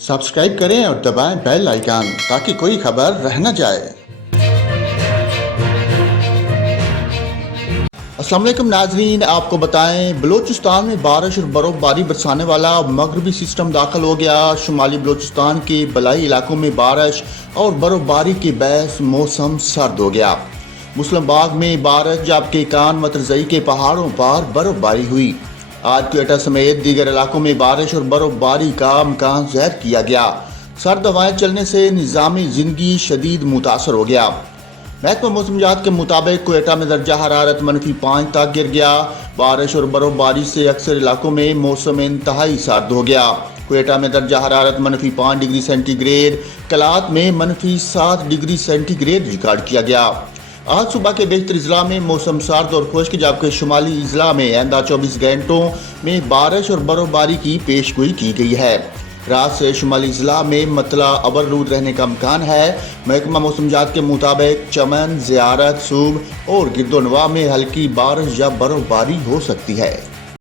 Subscribe करें और दबाएं बेल आइकन ताकि कोई खबर रह न जाए। अस्सलाम वालेकुम नाजरीन, आपको बताएं बलूचिस्तान में बारिश और बर्फबारी बरसाने वाला मगरबी सिस्टम दाखिल हो गया। शुमाली बलूचिस्तान के बलाई इलाकों में बारिश और बर्फबारी के बायस मौसम सर्द हो गया। मुस्लिम बाग में बारिश जबकि कान मतरजई के पहाड़ों पर बर्फबारी हुई। आज क्वेटा समेत दीगर इलाकों में बारिश और बर्फबारी का इम्कान ज़ाहिर किया गया। सर्द हवाएं चलने से निज़ामी ज़िंदगी शदीद मुतासर हो गया। महकमा मौसमियात के मुताबिक क्वेटा में दर्जा हरारत -5 तक गिर गया। बारिश और बर्फबारी से अक्सर इलाकों में मौसम इंतहाई सर्द हो गया। क्वेटा में दर्जा हरारत -5 डिग्री सेंटीग्रेड, कलात में -7 डिग्री सेंटीग्रेड रिकॉर्ड किया गया। आज सुबह के बेशतर अजला में मौसम सर्द और खुश्क, जबकि शुमाली अजला में आइंदा 24 घंटों में बारिश और बर्फबारी की पेशगोई की गई है। रात से शुमाली अजला में मतला अबरलूद रहने का इम्कान है। महकमा मौसमियात के मुताबिक चमन, ज़ियारत, सूब और गिरदोनवा में हल्की बारिश या बर्फबारी हो सकती है।